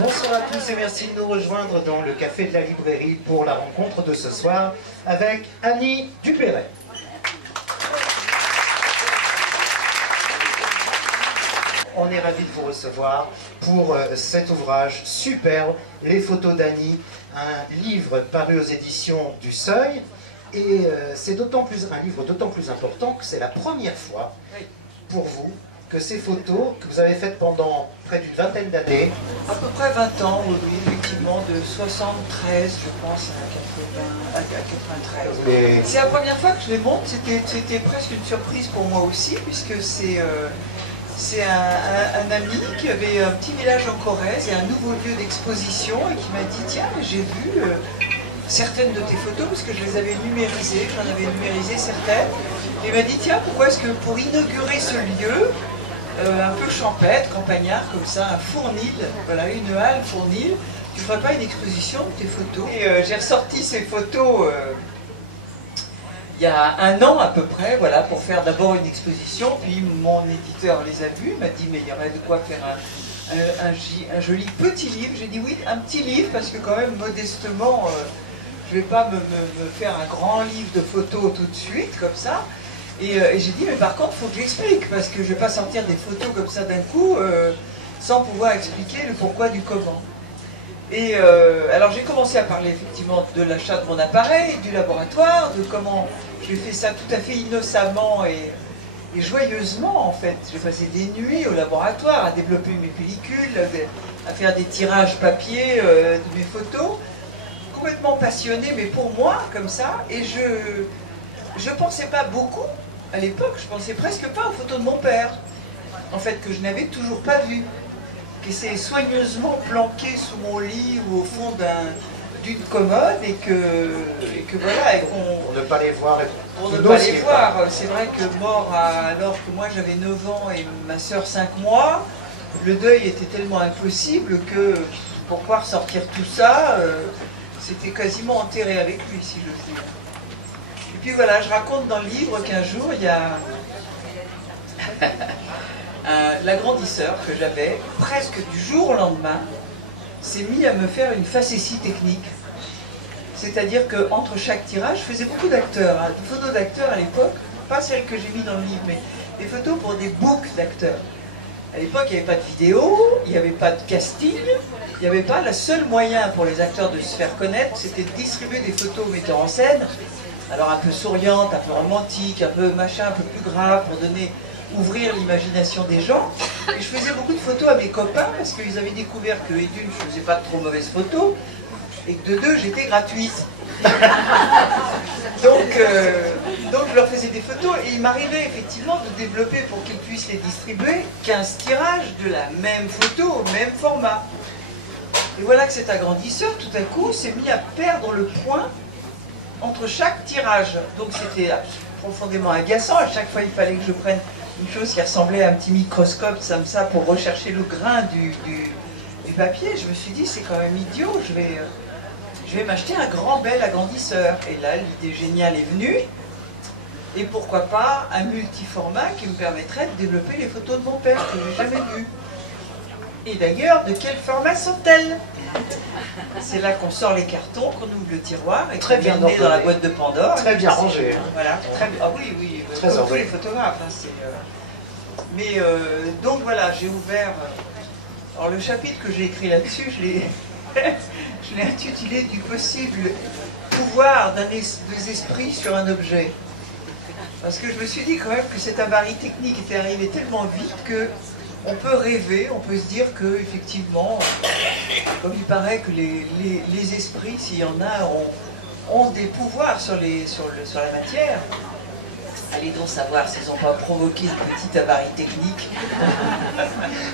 Bonsoir à tous et merci de nous rejoindre dans le café de la librairie pour la rencontre de ce soir avec Annie Dupéret. On est ravis de vous recevoir pour cet ouvrage superbe, Les photos d'Annie, un livre paru aux éditions du Seuil. Et c'est un livre d'autant plus important que c'est la première fois pour vous que ces photos que vous avez faites pendant près d'une vingtaine d'années. À peu près 20 ans, oui, effectivement, de 73, je pense, à 93. C'est la première fois que je les montre, c'était presque une surprise pour moi aussi, puisque c'est un ami qui avait un petit village en Corrèze et un nouveau lieu d'exposition et qui m'a dit, tiens, j'ai vu certaines de tes photos, parce que je les avais numérisées, j'en avais numérisé certaines, et il m'a dit, tiens, pourquoi est-ce que pour inaugurer ce lieu, un peu champêtre, campagnard, comme ça, un fournil, voilà, une halle fournil, tu ferais pas une exposition de tes photos? Et j'ai ressorti ces photos il y a un an à peu près, voilà, pour faire d'abord une exposition, puis mon éditeur les a vus, m'a dit mais il y aurait de quoi faire un joli petit livre. J'ai dit oui, un petit livre, parce que quand même, modestement, je ne vais pas me faire un grand livre de photos tout de suite, comme ça. Et j'ai dit, mais par contre, il faut que j'explique, parce que je ne vais pas sortir des photos comme ça d'un coup, sans pouvoir expliquer le pourquoi du comment. Et alors j'ai commencé à parler effectivement de l'achat de mon appareil, du laboratoire, de comment j'ai fait ça tout à fait innocemment et joyeusement en fait. J'ai passé des nuits au laboratoire à développer mes pellicules, à faire des tirages papier de mes photos, complètement passionné, mais pour moi, comme ça, et je pensais pas beaucoup. À l'époque, je pensais presque pas aux photos de mon père, en fait, que je n'avais toujours pas vues, qui s'est soigneusement planqué sous mon lit ou au fond d'une commode, et que voilà, et pour ne pas les voir. Pour ne pas les voir. C'est vrai que mort alors que moi j'avais 9 ans et ma soeur 5 mois, le deuil était tellement impossible que pour pouvoir sortir tout ça, c'était quasiment enterré avec lui, si je dire. Et puis voilà, je raconte dans le livre qu'un jour, il y a l'agrandisseur que j'avais, presque du jour au lendemain, s'est mis à me faire une facétie technique. C'est-à-dire qu'entre chaque tirage, je faisais beaucoup d'acteurs, hein, des photos d'acteurs à l'époque, pas celles que j'ai mises dans le livre, mais des photos pour des books d'acteurs. À l'époque, il n'y avait pas de vidéo, il n'y avait pas de casting, il n'y avait pas. Le seul moyen pour les acteurs de se faire connaître, c'était de distribuer des photos aux metteurs en scène, alors un peu souriantes, un peu romantiques, un peu machin, un peu plus grave, pour ouvrir l'imagination des gens. Et je faisais beaucoup de photos à mes copains, parce qu'ils avaient découvert que, et d'une, je ne faisais pas de trop mauvaises photos, et que de deux, j'étais gratuite. Donc je leur faisais des photos, et il m'arrivait effectivement de développer, pour qu'ils puissent les distribuer, 15 tirages de la même photo, au même format. Et voilà que cet agrandisseur, tout à coup, s'est mis à perdre le point entre chaque tirage. Donc c'était profondément agaçant. À chaque fois, il fallait que je prenne une chose qui ressemblait à un petit microscope, comme ça, pour rechercher le grain du papier. Je me suis dit, c'est quand même idiot, je vais m'acheter un grand bel agrandisseur. Et là, l'idée géniale est venue. Et pourquoi pas un multiformat qui me permettrait de développer les photos de mon père, que je n'ai jamais vues. Et d'ailleurs, de quel format sont-elles? C'est là qu'on sort les cartons, qu'on ouvre le tiroir et qu'on vient met dans la boîte de Pandore. Très bien rangé. Voilà, très bien. Ah oui, oui, très comme tous les photographes. Mais donc voilà, j'ai ouvert. Alors le chapitre que j'ai écrit là-dessus, je l'ai intitulé du possible pouvoir des esprits sur un objet. Parce que je me suis dit quand même que cet avarie technique était arrivé tellement vite que on peut rêver, on peut se dire que effectivement, comme il paraît que les esprits, s'il y en a, ont des pouvoirs sur la matière. Allez donc savoir s'ils n'ont pas provoqué une petite avarie technique.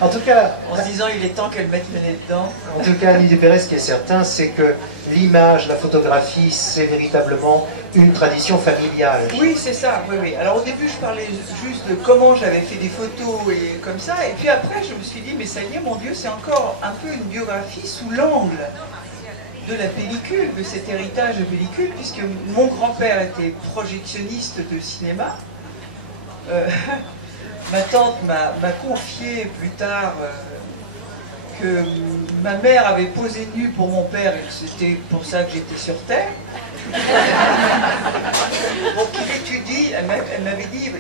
En tout cas, en se disant il est temps qu'elle mette le nez dedans. En tout cas, Annie Dupéret, ce qui est certain, c'est que l'image, la photographie, c'est véritablement une tradition familiale. Oui, c'est ça, oui, oui. Alors au début, je parlais juste de comment j'avais fait des photos et comme ça, et puis après, je me suis dit, mais ça y est, mon Dieu, c'est encore un peu une biographie sous l'angle de la pellicule, de cet héritage de pellicule, puisque mon grand-père était projectionniste de cinéma. Ma tante m'a confié plus tard que ma mère avait posé nue pour mon père et que c'était pour ça que j'étais sur Terre. Donc il étudie, elle m'avait dit,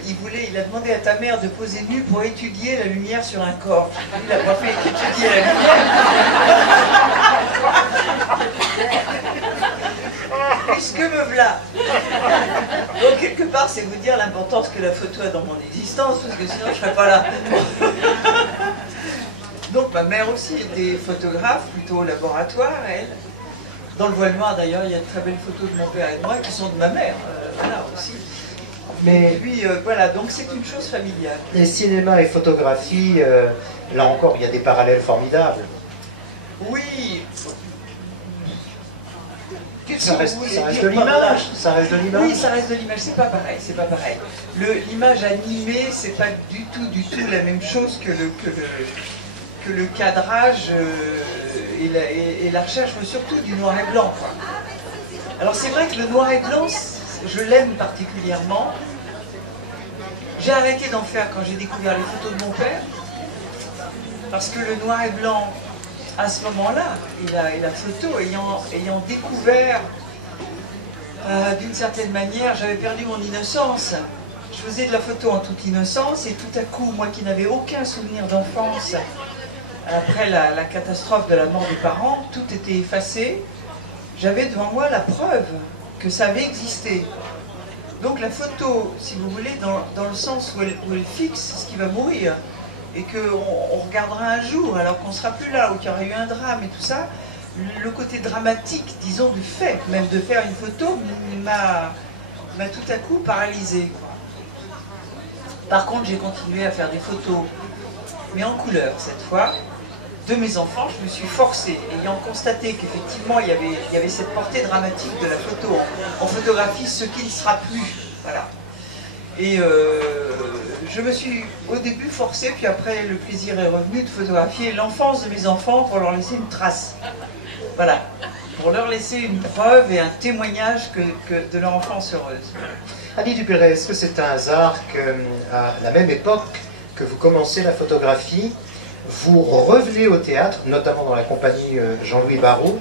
il a demandé à ta mère de poser nue pour étudier la lumière sur un corps. Il n'a pas fait étudier la lumière. Puisque me voilà. Donc quelque part, c'est vous dire l'importance que la photo a dans mon existence, parce que sinon je ne serais pas là. Donc ma mère aussi était photographe, plutôt au laboratoire, elle. Dans le voile noir d'ailleurs, il y a de très belles photos de mon père et de moi qui sont de ma mère, voilà aussi. Mais puis voilà, donc c'est une chose familiale. Et cinéma et photographie, là encore, il y a des parallèles formidables. Oui. Ça reste de l'image, ça reste de l'image. Oui, ça reste de l'image, c'est pas pareil, c'est pas pareil. L'image animée, c'est pas du tout la même chose que le cadrage et la recherche, mais surtout du noir et blanc, quoi. Alors c'est vrai que le noir et blanc, je l'aime particulièrement. J'ai arrêté d'en faire quand j'ai découvert les photos de mon père, parce que le noir et blanc, à ce moment-là, et la photo, ayant découvert, d'une certaine manière, j'avais perdu mon innocence. Je faisais de la photo en toute innocence, et tout à coup, moi qui n'avais aucun souvenir d'enfance, après la catastrophe de la mort des parents, tout était effacé. J'avais devant moi la preuve que ça avait existé. Donc la photo, si vous voulez, dans le sens où elle fixe ce qui va mourir, et qu'on regardera un jour, alors qu'on ne sera plus là, ou qu'il y aurait eu un drame et tout ça, le côté dramatique, disons, du fait, même de faire une photo, m'a tout à coup paralysé. Par contre, j'ai continué à faire des photos, mais en couleur cette fois, de mes enfants. Je me suis forcée, ayant constaté qu'effectivement il y avait cette portée dramatique de la photo en photographie, ce qui ne sera plus. Voilà. Et je me suis au début forcée, puis après le plaisir est revenu de photographier l'enfance de mes enfants pour leur laisser une trace. Voilà. Pour leur laisser une preuve et un témoignage de leur enfance heureuse. Annie Dupéret, est-ce que c'est un hasard qu'à la même époque que vous commencez la photographie, vous revenez au théâtre, notamment dans la compagnie Jean-Louis Barrault,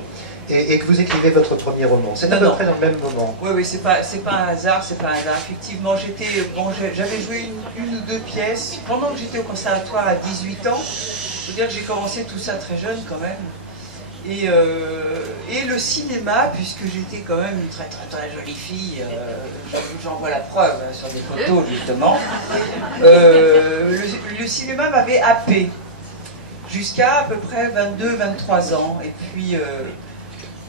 et que vous écrivez votre premier roman? C'est à peu près dans le même moment. Oui, oui, c'est pas un hasard, c'est pas un hasard. Effectivement, j'avais joué une ou deux pièces pendant que j'étais au conservatoire à 18 ans. Je veux dire que j'ai commencé tout ça très jeune quand même. Et le cinéma, puisque j'étais quand même une très très très jolie fille, j'en vois la preuve sur des photos justement, le cinéma m'avait happé jusqu'à à peu près 22-23 ans. Et puis,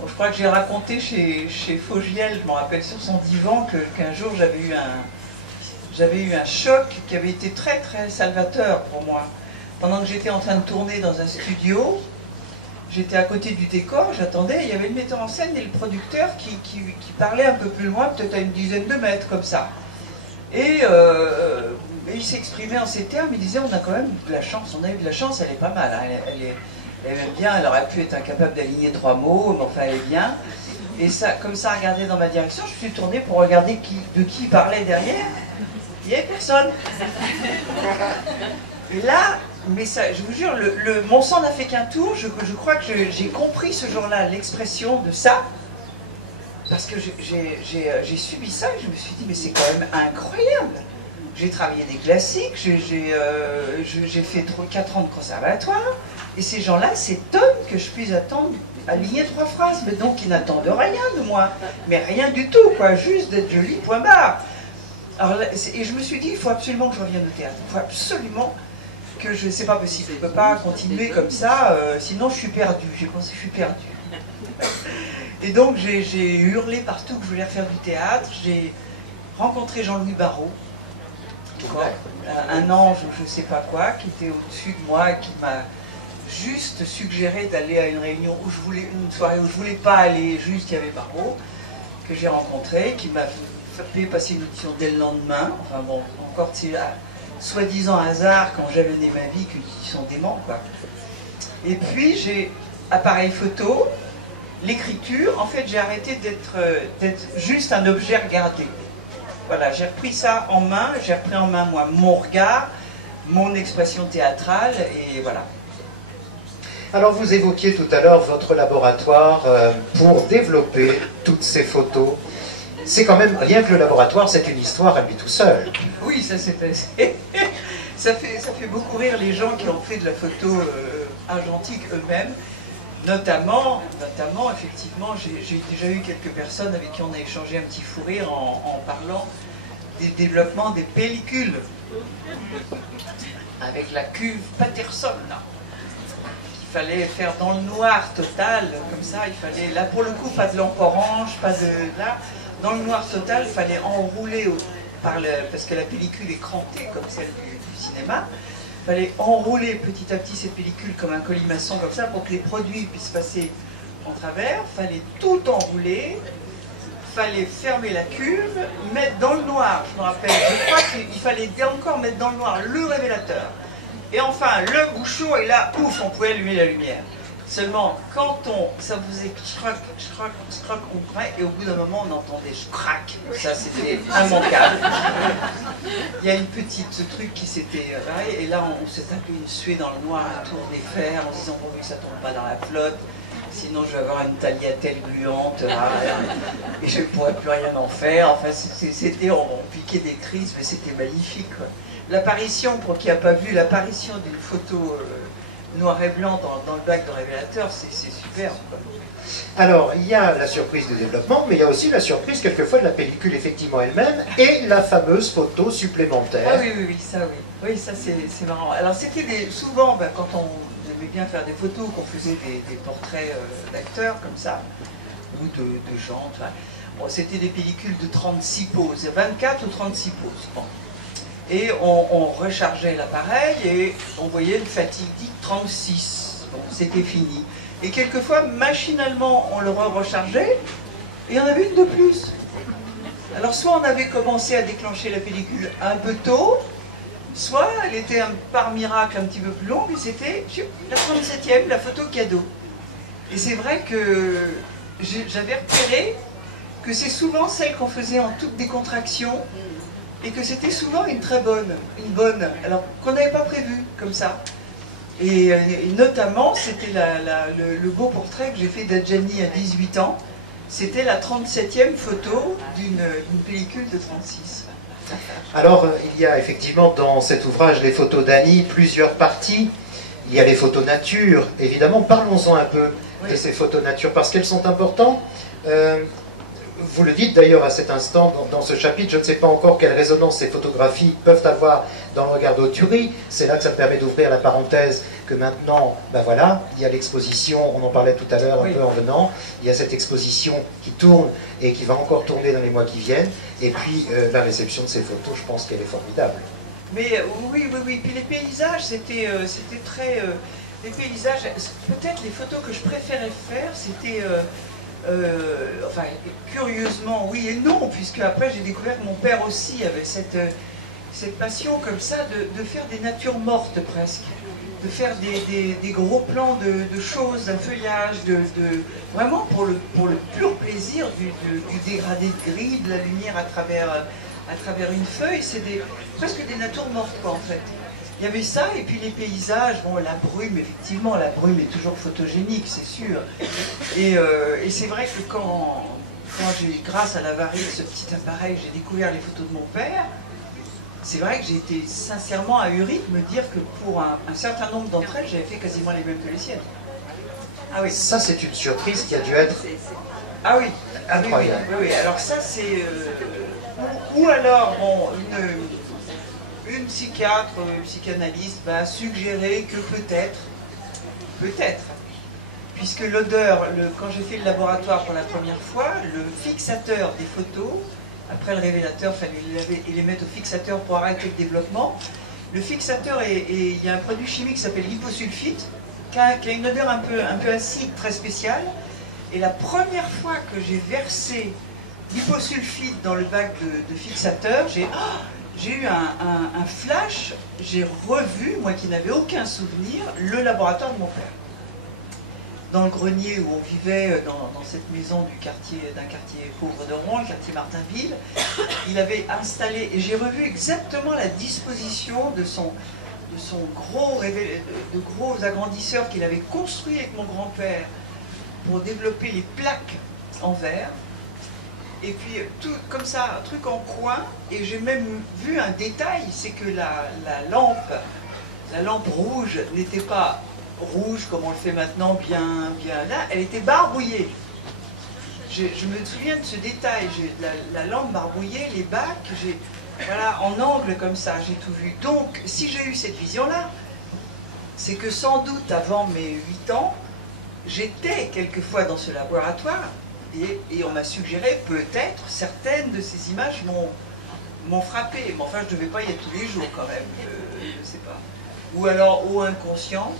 je crois que j'ai raconté chez Fogiel, je me rappelle sur son divan, qu'un jour j'avais eu un choc qui avait été très très salvateur pour moi. Pendant que j'étais en train de tourner dans un studio, j'étais à côté du décor, j'attendais, il y avait le metteur en scène et le producteur qui parlaient un peu plus loin, peut-être à une dizaine de mètres, comme ça. Et il s'exprimait en ces termes, il disait on a quand même de la chance, on a eu de la chance, elle est pas mal, hein, elle est même bien, elle aurait pu être incapable d'aligner 3 mots, mais enfin elle est bien. Et ça, comme ça, regardait dans ma direction, je me suis tournée pour regarder de qui il parlait derrière, il n'y avait personne. Et là, mais ça, je vous jure, mon sang n'a fait qu'un tour, je crois que j'ai compris ce jour-là l'expression de ça, parce que j'ai subi ça et je me suis dit, mais c'est quand même incroyable. J'ai travaillé des classiques, j'ai fait 4 ans de conservatoire, et ces gens-là s'étonnent que je puisse aligner 3 phrases, mais donc ils n'attendent rien de moi, mais rien du tout, quoi, juste d'être jolie, point barre. Alors, et je me suis dit, il faut absolument que je revienne au théâtre, il faut absolument que c'est pas possible, je ne peux pas continuer comme ça, sinon je suis perdue, j'ai pensé je suis perdue. Et donc j'ai hurlé partout que je voulais refaire du théâtre, j'ai rencontré Jean-Louis Barrault, un ange ou je ne sais pas quoi, qui était au-dessus de moi et qui m'a juste suggéré d'aller à une réunion où une soirée où je voulais pas aller, juste il y avait Barrault, que j'ai rencontré, qui m'a fait passer une audition dès le lendemain, enfin bon, encore soi-disant hasard quand j'ai mené ma vie qu'une audition dément, quoi. Et puis j'ai appareil photo, l'écriture, en fait j'ai arrêté d'être juste un objet regardé. Voilà, j'ai repris ça en main, j'ai repris en main moi mon regard, mon expression théâtrale, et voilà. Alors vous évoquiez tout à l'heure votre laboratoire pour développer toutes ces photos. C'est quand même, rien que le laboratoire, c'est une histoire à lui tout seul. Oui, ça c'est ça fait beaucoup rire les gens qui ont fait de la photo argentique eux-mêmes. Notamment, effectivement, j'ai déjà eu quelques personnes avec qui on a échangé un petit fou rire en parlant des développements des pellicules. Avec la cuve Patterson, là. Il fallait faire dans le noir total, comme ça, il fallait, là pour le coup, pas de lampe orange, pas de... Là, dans le noir total, il fallait enrouler, parce que la pellicule est crantée comme celle du cinéma, il fallait enrouler petit à petit cette pellicule comme un colimaçon comme ça pour que les produits puissent passer en travers, il fallait tout enrouler, il fallait fermer la cuve, mettre dans le noir, je me rappelle, je crois qu'il fallait encore mettre dans le noir le révélateur. Et enfin, le bouchon, et là, ouf, on pouvait allumer la lumière. Seulement, quand ça faisait schrock, on craque, et au bout d'un moment, on entendait crac. Ça, c'était immanquable. Il y a ce truc qui s'était varié, et là, on s'est tapé une suée dans le noir, à tour des fers, en se disant, bon, que ça tombe pas dans la flotte, sinon je vais avoir une tagliatelle gluante, et je ne pourrais plus rien en faire. Enfin, on piquait des crises, mais c'était magnifique, quoi. L'apparition, pour qui n'a pas vu, l'apparition d'une photo noir et blanc dans le bac de révélateur, c'est superbe, quoi. Alors, il y a la surprise du développement, mais il y a aussi la surprise quelquefois de la pellicule effectivement elle-même et la fameuse photo supplémentaire. Ah oui, ça oui. Oui, ça c'est marrant. Alors c'était souvent, quand on aimait bien faire des photos, qu'on faisait des portraits d'acteurs comme ça, ou de gens, bon, c'était des pellicules de 36 poses, 24 ou 36 poses. Bon. Et on rechargeait l'appareil et on voyait le fatidique 36. Bon, c'était fini. Et quelquefois, machinalement, on le rechargeait et on avait une de plus. Alors, soit on avait commencé à déclencher la pellicule un peu tôt, soit elle était par miracle un petit peu plus longue et c'était la 37e, la photo cadeau. Et c'est vrai que j'avais repéré que c'est souvent celle qu'on faisait en toute décontraction et que c'était souvent une bonne, alors qu'on n'avait pas prévu comme ça. Et notamment, c'était le beau portrait que j'ai fait d'Adjani à 18 ans. C'était la 37e photo d'une pellicule de 36. Alors, il y a effectivement dans cet ouvrage, les photos d'Annie, plusieurs parties. Il y a les photos nature, évidemment. Parlons-en un peu de ces photos nature, parce qu'elles sont importantes. Vous le dites d'ailleurs à cet instant dans ce chapitre, je ne sais pas encore quelle résonance ces photographies peuvent avoir dans le regard d'Autury. C'est là que ça me permet d'ouvrir la parenthèse que maintenant, ben voilà, il y a l'exposition, on en parlait tout à l'heure un peu en venant, il y a cette exposition qui tourne et qui va encore tourner dans les mois qui viennent, et puis la réception de ces photos, je pense qu'elle est formidable. Mais oui, puis les paysages, c'était très... les paysages, peut-être les photos que je préférais faire, c'était... enfin, curieusement, oui et non, puisque après j'ai découvert que mon père aussi avait cette passion comme ça de faire des natures mortes presque, de faire des gros plans de choses, d'un feuillage, vraiment pour le pur plaisir du dégradé de gris, de la lumière à travers une feuille. C'est presque des natures mortes, quoi, en fait. Il y avait ça, et puis les paysages, bon, la brume, effectivement, la brume est toujours photogénique, c'est sûr. Et c'est vrai que quand j'ai, grâce à l'avarie de ce petit appareil, j'ai découvert les photos de mon père, c'est vrai que j'ai été sincèrement ahuri de me dire que pour un certain nombre d'entre elles, j'avais fait quasiment les mêmes que les siennes. Ah oui. Ça, c'est une surprise qui a dû être... Ah oui. Incroyable. Oui. Alors ça, c'est... ou alors, bon, une psychiatre, psychanalyste va suggérer que peut-être, puisque l'odeur, quand j'ai fait le laboratoire pour la première fois, le fixateur des photos, après le révélateur, il fallait les mettre au fixateur pour arrêter le développement. Le fixateur, il y a un produit chimique qui s'appelle l'hyposulfite, qui a une odeur un peu acide, très spéciale. Et la première fois que j'ai versé l'hyposulfite dans le bac de fixateur, j'ai eu un flash, j'ai revu, moi qui n'avais aucun souvenir, le laboratoire de mon père. Dans le grenier où on vivait, dans cette maison d'un quartier pauvre de Rouen, le quartier Martinville, il avait installé, et j'ai revu exactement la disposition de son de gros agrandisseurs qu'il avait construit avec mon grand-père pour développer les plaques en verre. Et puis tout comme ça, un truc en coin. Et j'ai même vu un détail, c'est que la lampe rouge n'était pas rouge comme on le fait maintenant, bien là, elle était barbouillée. Je me souviens de ce détail, la lampe barbouillée, les bacs, voilà, en angle comme ça, j'ai tout vu. Donc, si j'ai eu cette vision-là, c'est que sans doute avant mes 8 ans, j'étais quelquefois dans ce laboratoire et on m'a suggéré peut-être certaines de ces images m'ont frappé. Mais enfin, je ne devais pas y être tous les jours quand même, je ne sais pas. Ou alors, ou inconscient,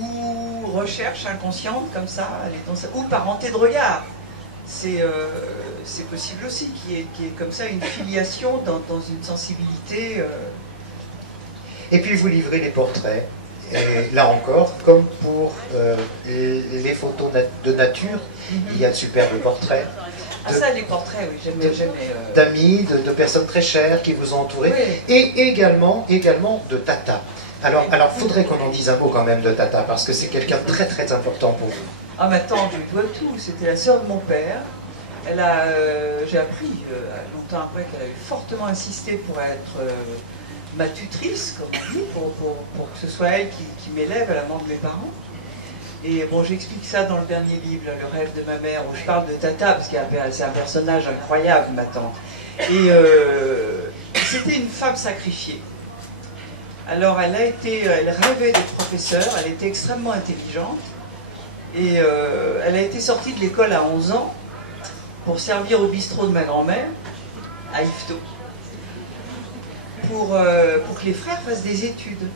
ou recherche inconsciente comme ça, ou parenté de regard. C'est possible aussi qu'il y ait comme ça une filiation dans une sensibilité. Et puis vous livrez les portraits, et là encore, comme pour les photos de nature, il y a de superbes portraits. Ah ça, les portraits, oui, j'aimais. D'amis, de personnes très chères qui vous ont entouré, oui. Et également de Tata. Alors, faudrait qu'on en dise un mot quand même de Tata, parce que c'est quelqu'un de très très important pour vous. Ah mais attends, je lui dois tout. C'était la sœur de mon père. J'ai appris longtemps après qu'elle avait fortement insisté pour être ma tutrice, comme on dit, pour que ce soit elle qui m'élève à la mort de mes parents. Et bon, j'explique ça dans le dernier livre, là, Le rêve de ma mère, où je parle de Tata, parce que c'est un personnage incroyable, ma tante. Et c'était une femme sacrifiée. Alors elle rêvait d'être professeure, elle était extrêmement intelligente. Et elle a été sortie de l'école à 11 ans pour servir au bistrot de ma grand-mère, à Yvetot, pour que les frères fassent des études.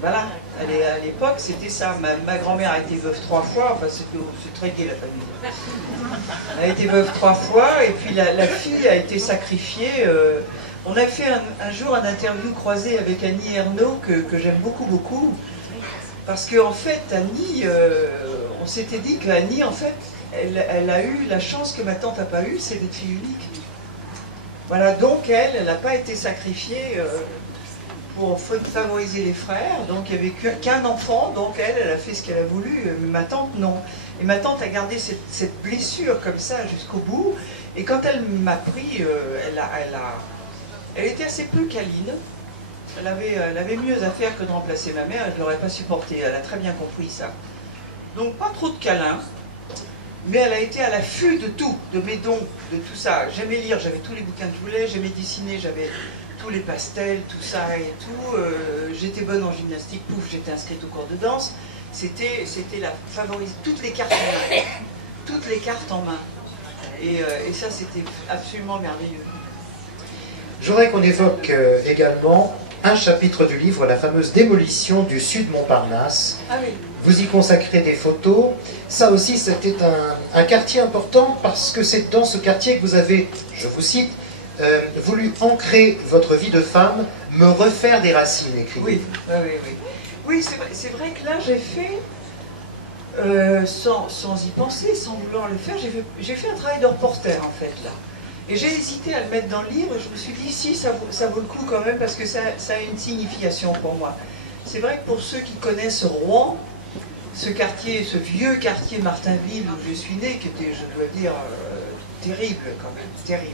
Voilà, à l'époque c'était ça. Ma grand-mère a été veuve 3 fois, enfin c'est très gai la famille. Elle a été veuve 3 fois, et puis la fille a été sacrifiée. On a fait un jour un interview croisé avec Annie Ernaux que j'aime beaucoup, beaucoup. Parce qu'en fait, Annie, on s'était dit qu'Annie, en fait, elle a eu la chance que ma tante n'a pas eue, c'est d'être fille unique. Voilà, donc elle n'a pas été sacrifiée pour favoriser les frères, donc il n'y avait qu'un enfant, donc elle a fait ce qu'elle a voulu, mais ma tante, non. Et ma tante a gardé cette blessure comme ça jusqu'au bout, et quand elle m'a pris, elle était assez peu câline. Elle avait mieux à faire que de remplacer ma mère, elle ne l'aurait pas supporté, elle a très bien compris ça. Donc pas trop de câlins, mais elle a été à l'affût de tout, de mes dons, de tout ça. J'aimais lire, j'avais tous les bouquins que je voulais, j'aimais dessiner, j'avais tous les pastels, tout ça et tout. J'étais bonne en gymnastique, pouf, j'étais inscrite au cours de danse. C'était la favorite, toutes les cartes en main. Toutes les cartes en main. Et ça, c'était absolument merveilleux. Je voudrais qu'on évoque également un chapitre du livre, la fameuse démolition du Sud Montparnasse. Ah oui. Vous y consacrez des photos. Ça aussi, c'était un quartier important parce que c'est dans ce quartier que vous avez, je vous cite, voulu ancrer votre vie de femme, me refaire des racines, écrit. Oui, oui. Oui, c'est vrai que là, j'ai fait, sans y penser, sans vouloir le faire, j'ai fait un travail de reporter, en fait, là. Et j'ai hésité à le mettre dans le livre, et je me suis dit, si, ça vaut le coup quand même, parce que ça a une signification pour moi. C'est vrai que pour ceux qui connaissent Rouen, ce quartier, ce vieux quartier Martinville où je suis né, qui était, je dois dire, terrible quand même, terrible.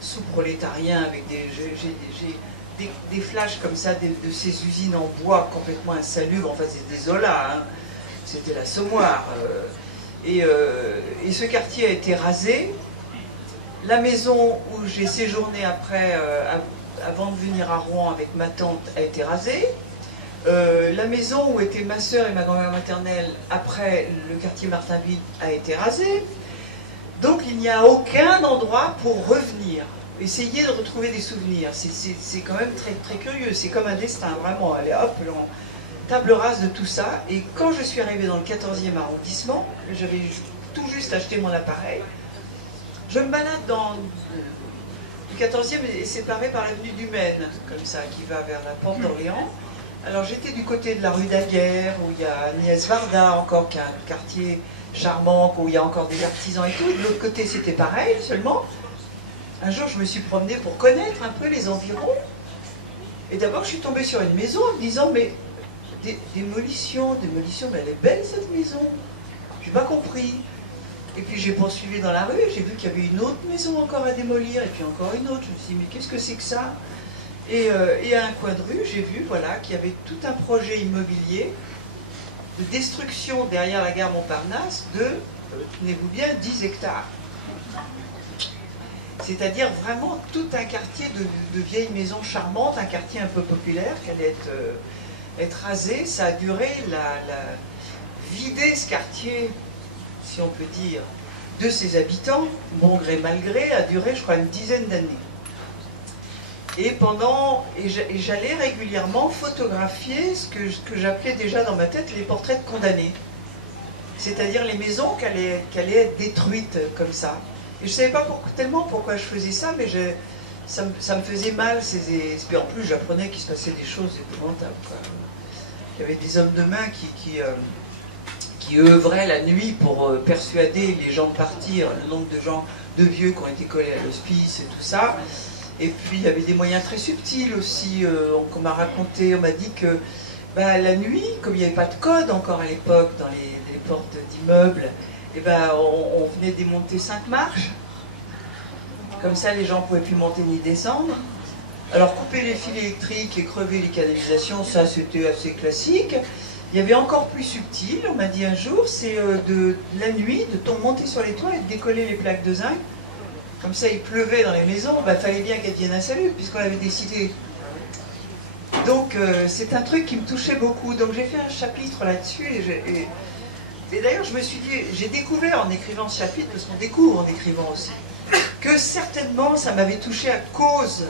Sous-prolétarien, avec des flashs comme ça de ces usines en bois complètement insalubres, enfin c'est des Zola, hein. C'était l'assommoir. Et ce quartier a été rasé. La maison où j'ai séjourné après, avant de venir à Rouen avec ma tante, a été rasée. La maison où étaient ma soeur et ma grand-mère maternelle, après le quartier Martinville, a été rasée. Donc il n'y a aucun endroit pour revenir. Essayez de retrouver des souvenirs. C'est quand même très, très curieux. C'est comme un destin, vraiment. Allez, hop, table rase de tout ça. Et quand je suis arrivée dans le 14e arrondissement, j'avais tout juste acheté mon appareil. Je me balade dans le 14e est séparé par l'avenue du Maine, comme ça, qui va vers la porte d'Orléans. Alors j'étais du côté de la rue Daguerre, où il y a Agnès Varda encore, qui est un quartier charmant, où il y a encore des artisans et tout. De l'autre côté, c'était pareil, seulement. Un jour, je me suis promenée pour connaître un peu les environs. Et d'abord, je suis tombée sur une maison en me disant, mais démolition, mais elle est belle cette maison. Je n'ai pas compris. Et puis j'ai poursuivi dans la rue, j'ai vu qu'il y avait une autre maison encore à démolir, et puis encore une autre. Je me suis dit, mais qu'est-ce que c'est que ça? Et à un coin de rue, j'ai vu voilà, qu'il y avait tout un projet immobilier de destruction derrière la gare Montparnasse de, tenez-vous bien, 10 hectares. C'est-à-dire vraiment tout un quartier de vieilles maisons charmantes, un quartier un peu populaire qui allait être rasé. Ça a duré, vider ce quartier, si on peut dire, de ses habitants, bon gré mal gré, a duré, je crois, une dizaine d'années. Et j'allais régulièrement photographier ce que j'appelais déjà dans ma tête les portraits de condamnés. C'est-à-dire les maisons qui allaient être détruites comme ça. Et je ne savais pas tellement pourquoi je faisais ça, mais ça me faisait mal. Et en plus, j'apprenais qu'il se passait des choses épouvantables, quoi. Il y avait des hommes de main qui œuvraient la nuit pour persuader les gens de partir, le nombre de gens, de vieux qui ont été collés à l'hospice et tout ça. Et puis il y avait des moyens très subtils aussi, qu'on m'a raconté, on m'a dit que la nuit, comme il n'y avait pas de code encore à l'époque dans les portes d'immeubles, et on venait démonter 5 marches. Comme ça les gens ne pouvaient plus monter ni descendre. Alors couper les fils électriques et crever les canalisations, ça c'était assez classique. Il y avait encore plus subtil, on m'a dit un jour, c'est la nuit, de monter sur les toits et de décoller les plaques de zinc. Comme ça, il pleuvait dans les maisons, il fallait bien qu'elles viennent à salut, puisqu'on avait décidé. Donc, c'est un truc qui me touchait beaucoup. Donc, j'ai fait un chapitre là-dessus. Et d'ailleurs, je me suis dit, j'ai découvert en écrivant ce chapitre, parce qu'on découvre en écrivant aussi, que certainement, ça m'avait touché à cause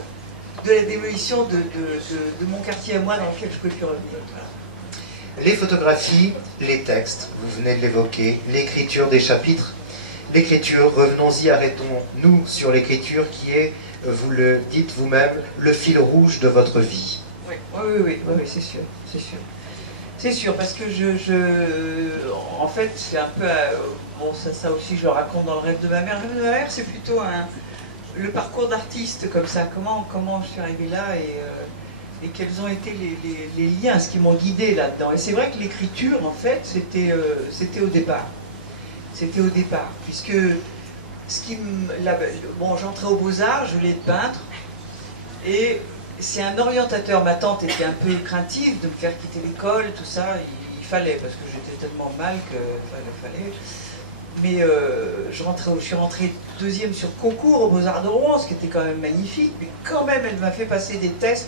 de la démolition de mon quartier à moi, dans lequel je ne pouvais plus revenir. Voilà. Les photographies, les textes, vous venez de l'évoquer, l'écriture des chapitres. L'écriture, revenons-y, arrêtons-nous sur l'écriture qui est, vous le dites vous-même, le fil rouge de votre vie. Oui, c'est sûr, c'est sûr. C'est sûr, parce que en fait, c'est un peu, bon, ça aussi je le raconte dans le rêve de ma mère. Le rêve de ma mère, c'est plutôt le parcours d'artiste, comme ça, comment je suis arrivée là et quels ont été les liens, ce qui m'ont guidée là-dedans. Et c'est vrai que l'écriture, en fait, c'était au départ. C'était au départ, puisque bon, j'entrais aux Beaux-Arts, je voulais être peintre, et c'est un orientateur, ma tante était un peu craintive de me faire quitter l'école, tout ça, il fallait, parce que j'étais tellement mal que fallait. Mais je suis rentrée 2e sur concours aux Beaux-Arts de Rouen, ce qui était quand même magnifique, mais quand même elle m'a fait passer des tests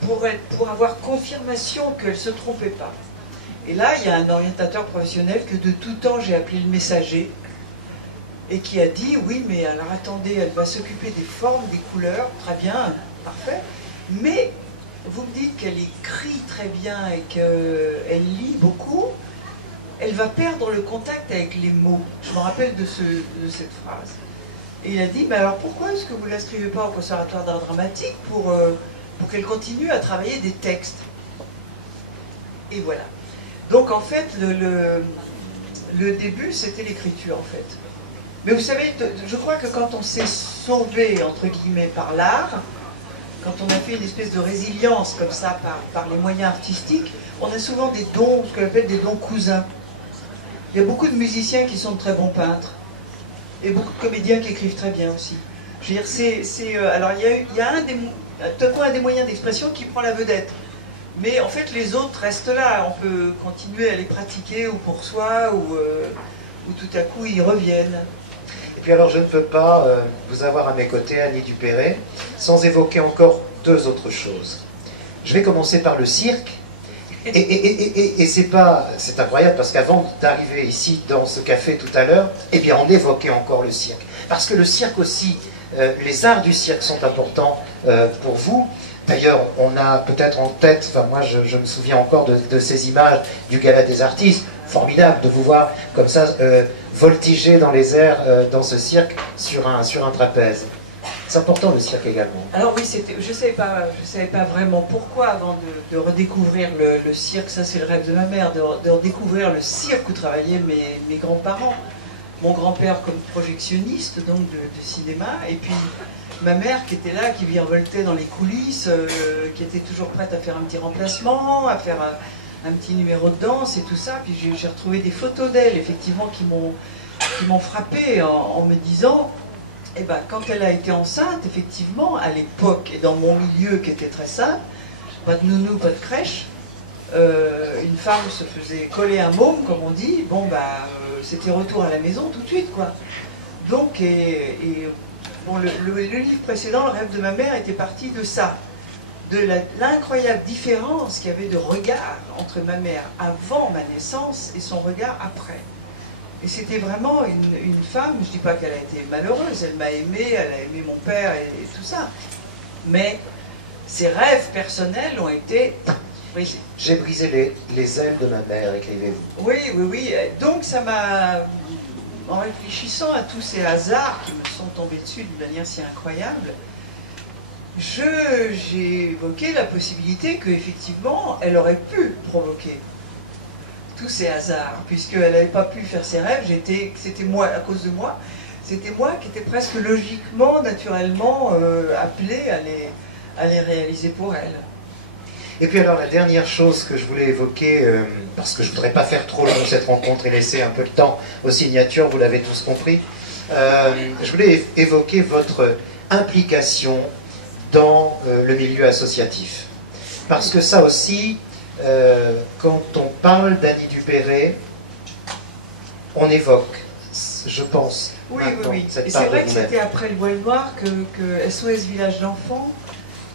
pour avoir confirmation qu'elle ne se trompait pas. Et là, il y a un orientateur professionnel que de tout temps j'ai appelé le messager et qui a dit, oui, mais alors attendez, elle va s'occuper des formes, des couleurs, très bien, parfait, mais vous me dites qu'elle écrit très bien et qu'elle lit beaucoup, elle va perdre le contact avec les mots. Je me rappelle de cette phrase. Et il a dit, mais alors pourquoi est-ce que vous ne l'inscrivez pas au conservatoire d'art dramatique pour qu'elle continue à travailler des textes? Et voilà. Donc en fait, le début, c'était l'écriture en fait. Mais vous savez, je crois que quand on s'est sauvé, entre guillemets, par l'art, quand on a fait une espèce de résilience comme ça par les moyens artistiques, on a souvent des dons, ce qu'on appelle des dons cousins. Il y a beaucoup de musiciens qui sont de très bons peintres, et beaucoup de comédiens qui écrivent très bien aussi. Je veux dire, alors il y a un des moyens d'expression qui prend la vedette. Mais en fait, les autres restent là. On peut continuer à les pratiquer ou pour soi, ou tout à coup, ils reviennent. Et puis alors, je ne peux pas vous avoir à mes côtés, Annie Dupéret, sans évoquer encore 2 autres choses. Je vais commencer par le cirque. Et c'est incroyable, parce qu'avant d'arriver ici, dans ce café tout à l'heure, eh bien, on évoquait encore le cirque. Parce que le cirque aussi, les arts du cirque sont importants pour vous. D'ailleurs, on a peut-être en tête, enfin moi je me souviens encore de ces images du Gala des artistes, formidable de vous voir comme ça voltiger dans les airs dans ce cirque sur un trapèze. C'est important le cirque également. Alors oui, je savais pas vraiment pourquoi avant de redécouvrir le cirque, ça c'est le rêve de ma mère, de redécouvrir le cirque où travaillaient mes grands-parents. mon grand-père comme projectionniste donc de cinéma, et puis ma mère qui était là, qui virevoltait dans les coulisses, qui était toujours prête à faire un petit remplacement, à faire un petit numéro de danse et tout ça. Puis j'ai retrouvé des photos d'elle, effectivement, qui m'ont frappé en me disant, eh ben, quand elle a été enceinte, effectivement, à l'époque, et dans mon milieu qui était très simple, pas de nounou, pas de crèche, une femme se faisait coller un môme, comme on dit, bon, bah, c'était retour à la maison tout de suite, quoi. Donc, bon, le livre précédent, Le rêve de ma mère, était parti de ça, de l'incroyable différence qu'il y avait de regard entre ma mère avant ma naissance et son regard après. Et c'était vraiment une femme, je ne dis pas qu'elle a été malheureuse, elle m'a aimé, elle a aimé mon père et tout ça. Mais ses rêves personnels ont été brisés. J'ai brisé les ailes de ma mère, écrivez-vous. Oui, oui, oui. Donc ça m'a, en réfléchissant à tous ces hasards qui me sont tombés dessus d'une manière si incroyable, j'ai évoqué la possibilité qu'effectivement, elle aurait pu provoquer tous ces hasards, puisqu'elle n'avait pas pu faire ses rêves, c'était moi, à cause de moi, c'était moi qui étais presque logiquement, naturellement appelée à les réaliser pour elle. Et puis alors la dernière chose que je voulais évoquer, parce que je ne voudrais pas faire trop long cette rencontre et laisser un peu de temps aux signatures, vous l'avez tous compris, je voulais évoquer votre implication dans le milieu associatif. Parce que ça aussi, quand on parle d'Annie Dupéré, on évoque, je pense, oui, maintenant, oui, oui. cette Et part c'est vrai de que vous-même. c'était après le Voile Noir que SOS Village d'Enfants,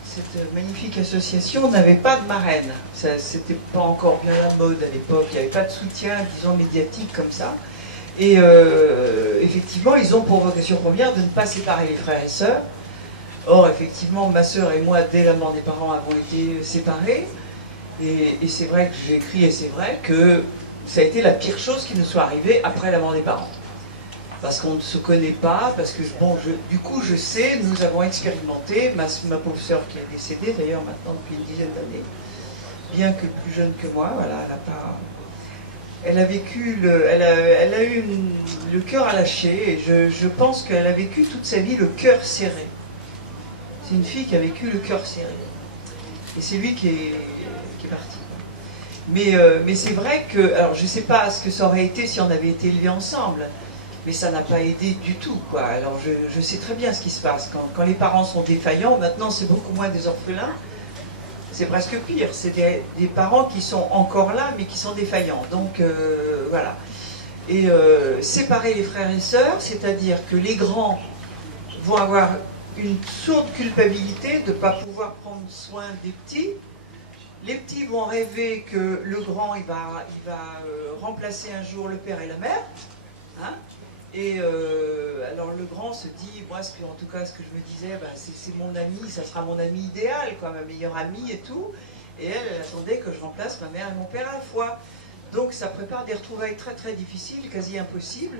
cette magnifique association, n'avait pas de marraine. C'était pas encore bien la mode à l'époque, il n'y avait pas de soutien, disons, médiatique comme ça. Et effectivement, ils ont pour vocation première de ne pas séparer les frères et sœurs. Or, effectivement, ma sœur et moi, dès la mort des parents, avons été séparés. Et c'est vrai que j'ai écrit, et c'est vrai que ça a été la pire chose qui nous soit arrivée après la mort des parents. Parce qu'on ne se connaît pas, parce que, bon, du coup, je sais, nous avons expérimenté, ma pauvre sœur qui est décédée, d'ailleurs, maintenant depuis une dizaine d'années, bien que plus jeune que moi, voilà, elle a vécu, elle a eu le cœur à lâcher, et je pense qu'elle a vécu toute sa vie le cœur serré. C'est une fille qui a vécu le cœur serré. Et c'est lui qui est parti. Mais c'est vrai que, alors je ne sais pas ce que ça aurait été si on avait été élevés ensemble, mais ça n'a pas aidé du tout, quoi. Alors je sais très bien ce qui se passe. Quand les parents sont défaillants, maintenant c'est beaucoup moins des orphelins, c'est presque pire. C'est des parents qui sont encore là, mais qui sont défaillants. Donc voilà. Et séparer les frères et sœurs, c'est-à-dire que les grands vont avoir une sourde culpabilité de ne pas pouvoir prendre soin des petits. Les petits vont rêver que le grand il va remplacer un jour le père et la mère. Hein, et alors le grand se dit, moi en tout cas ce que je me disais, bah, c'est mon ami, ça sera mon ami idéal, quoi, ma meilleure amie et tout. Et elle attendait que je remplace ma mère et mon père à la fois. Donc ça prépare des retrouvailles très très difficiles, quasi impossibles.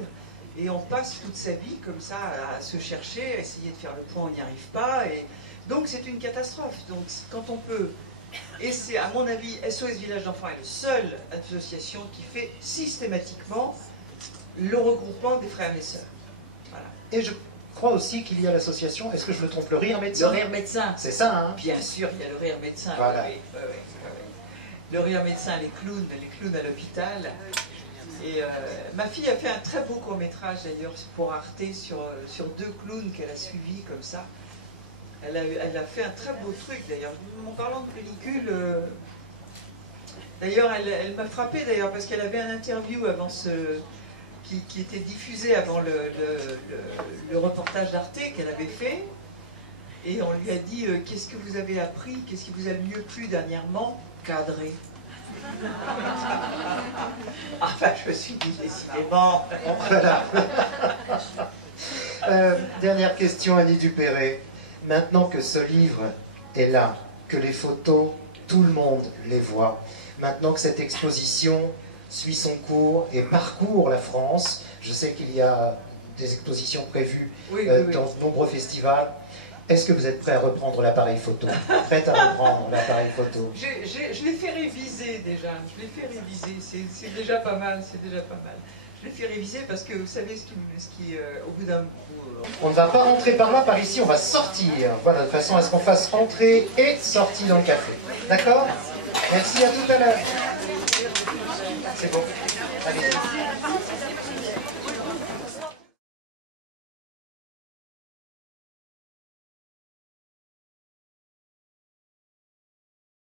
Et on passe toute sa vie comme ça à se chercher, à essayer de faire le point, on n'y arrive pas. Et donc c'est une catastrophe. Donc quand on peut, et c'est à mon avis, SOS Village d'Enfants est la seule association qui fait systématiquement le regroupement des frères et sœurs. Voilà. Et je crois aussi qu'il y a l'association, est-ce que je me trompe, le Rire Médecin? Le Rire Médecin. C'est ça, hein? Bien sûr, il y a le Rire Médecin. Voilà. Oui, oui, oui. Le Rire Médecin, les clowns à l'hôpital. Et ma fille a fait un très beau court-métrage d'ailleurs pour Arte sur deux clowns qu'elle a suivis comme ça. Elle a fait un très beau truc d'ailleurs. En parlant de pellicule, d'ailleurs elle m'a frappé d'ailleurs parce qu'elle avait un interview avant qui était diffusé avant le reportage d'Arte qu'elle avait fait. Et on lui a dit qu'est-ce que vous avez appris, qu'est-ce qui vous a le mieux plu dernièrement? Cadré. Enfin, je me suis dit, décidément. Voilà. Dernière question, Annie Dupéré. Maintenant que ce livre est là, que les photos, tout le monde les voit, maintenant que cette exposition suit son cours et parcourt la France, je sais qu'il y a des expositions prévues dans de nombreux festivals. Est-ce que vous êtes prêt à reprendre l'appareil photo? Prête à reprendre l'appareil photo? Je l'ai fait réviser déjà, c'est déjà pas mal, c'est déjà pas mal. Je l'ai fait réviser parce que vous savez au bout d'un... On ne va pas rentrer par là, par ici, on va sortir. Voilà, de façon à ce qu'on fasse entrée et sortie dans le café. D'accord? Merci, à tout à l'heure. C'est bon. Allez.